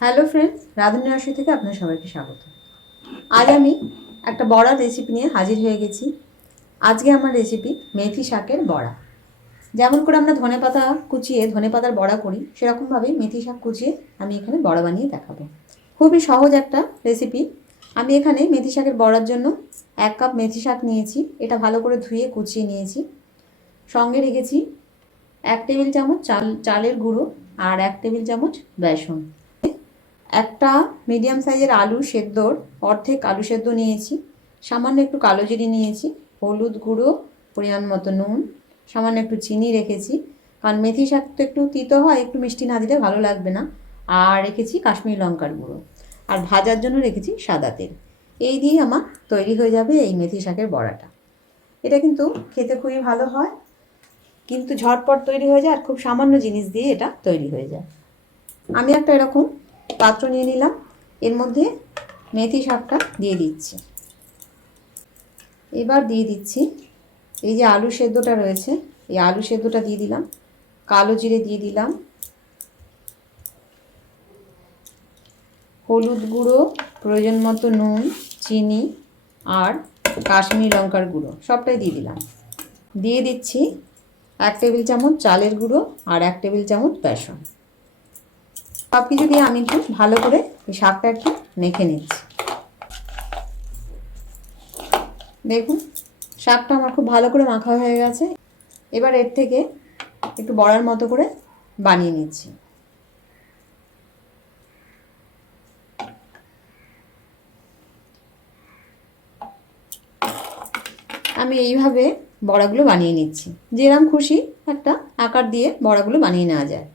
Hello friends রাধুনী রাশি থেকে আপনার সবাইকে স্বাগত। আজ আমি একটা বড়া রেসিপি নিয়ে হাজির হয়ে গেছি। আজকে আমার রেসিপি মেথি শাকের বড়া। যেমন করে আমরা ধনে পাতা কুচিয়ে ধনে পাতার বড়া করি সেরকমভাবেই মেথি শাক কুচিয়ে আমি এখানে বড়া বানিয়ে দেখাবো। খুবই সহজ একটা রেসিপি আমি এখানে মেথি শাকের বড়ার জন্য এক কাপ মেথি শাক নিয়েছি। এটা ভালো করে ধুয়ে কুচিয়ে নিয়েছি। সঙ্গে রেখেছি এক টেবিল চামচ চাল, চালের গুঁড়ো আর এক টেবিল চামচ বেসন। একটা মিডিয়াম সাইজের আলু সেদ্ধর অর্ধেক আলু সেদ্ধ নিয়েছি। সামান্য একটু কালো জিরি নিয়েছি, হলুদ গুঁড়ো, পরিমাণ মতো নুন, সামান্য একটু চিনি রেখেছি। কারণ মেথি শাক তো একটু তিতো হয়, একটু মিষ্টি না দিলে ভালো লাগবে না। আর রেখেছি কাশ্মীরি লঙ্কার গুঁড়ো। আর ভাজার জন্য রেখেছি সাদা তেল। এই দিয়ে আমার তৈরি হয়ে যাবে এই মেথি শাকের বড়াটা। এটা কিন্তু খেতে খুবই ভালো হয়, কিন্তু ঝটপট তৈরি হয়ে যায় আর খুব সামান্য জিনিস দিয়ে এটা তৈরি হয়ে যায়। আমি একটা এরকম পাত্র নিয়ে নিলাম। এর মধ্যে মেথি শাকটা দিয়ে দিচ্ছি। এবার দিয়ে দিচ্ছি এই যে আলু সেদ্ধটা রয়েছে, এই আলু সেদ্ধটা দিয়ে দিলাম। কালো জিরে দিয়ে দিলাম। হলুদ গুঁড়ো, প্রয়োজন মতো নুন, চিনি আর কাশ্মীরি লঙ্কার গুঁড়ো, সবটাই দিয়ে দিলাম। দিয়ে দিচ্ছি এক টেবিল চামচ চালের গুঁড়ো আর এক টেবিল চামচ বেসন। সব কিছু দিয়ে আমি একটু ভালো করে এই শাকটা একটু মেখে নিচ্ছি। দেখুন, শাকটা আমার খুব ভালো করে মাখা হয়ে গেছে। এবার এর থেকে একটু বড়ার মতো করে বানিয়ে নিচ্ছি। আমি এইভাবে বড়াগুলো বানিয়ে নিচ্ছি। যেরকম খুশি একটা আকার দিয়ে বড়াগুলো বানিয়ে নেওয়া যায়।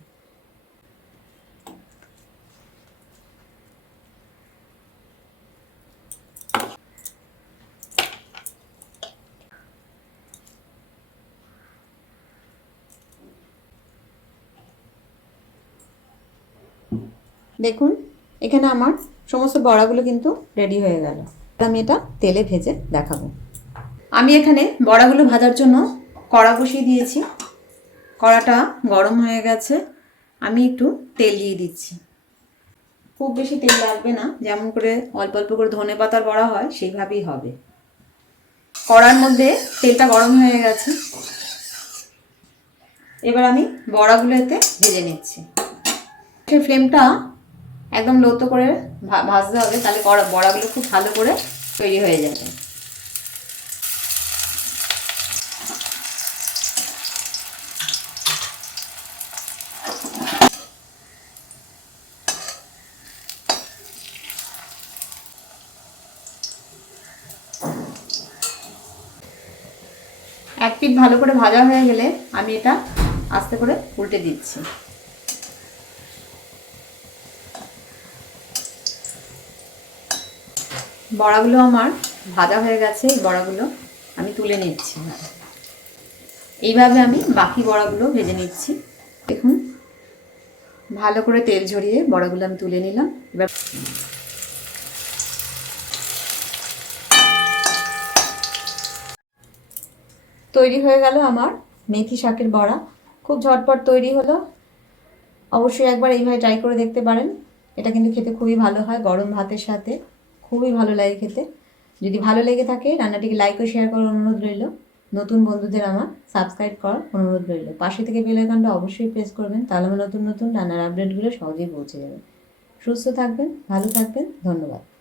দেখুন, এখানে আমার সমস্ত বড়াগুলো কিন্তু রেডি হয়ে গেল। আমি এটা তেলে ভেজে দেখাবো। আমি এখানে বড়াগুলো ভাজার জন্য কড়া বসিয়ে দিয়েছি। কড়াটা গরম হয়ে গেছে। আমি একটু তেল দিয়ে দিচ্ছি। খুব বেশি তেল লাগবে না, যেমন করে অল্প অল্প করে ধনে পাতার বড়া হয়, সেইভাবেই হবে। কড়ার মধ্যে তেলটা গরম হয়ে গেছে। এবার আমি বড়াগুলো এতে ভেজে নিচ্ছি। ফ্লেমটা একদম লোতো করে ভাজতে হবে, তাহলে বড়াগুলো খুব ভালো করে তৈরি হয়ে যাবে। এক পিঠ ভালো করে ভাজা হয়ে গেলে আমি এটা আস্তে করে উল্টে দিচ্ছি। বড়াগুলো আমার ভাজা হয়ে গেছে, এই বড়াগুলো আমি তুলে নিচ্ছি। এইভাবে আমি বাকি বড়াগুলো ভেজে নিচ্ছি। দেখুন, ভালো করে তেল ঝরিয়ে বড়াগুলো আমি তুলে নিলাম। এবার তৈরি হয়ে গেল আমার মেথি শাকের বড়া। খুব ঝটপট তৈরি হলো। অবশ্যই একবার এইভাবে ট্রাই করে দেখতে পারেন। এটা কিন্তু খেতে খুবই ভালো হয়, গরম ভাতের সাথে। খুবই ভালো লাগে খেতে। যদি ভালো লেগে থাকে, রান্নাটিকে লাইক ও শেয়ার করার অনুরোধ রইল। নতুন বন্ধুদের আমার সাবস্ক্রাইব করার অনুরোধ রইল। পাশে থেকে বেল আইকনটা অবশ্যই প্রেস করবেন, তাহলে আমার নতুন নতুন রান্নার আপডেটগুলো সহজেই পৌঁছে যাবে। সুস্থ থাকবেন, ভালো থাকবেন, ধন্যবাদ।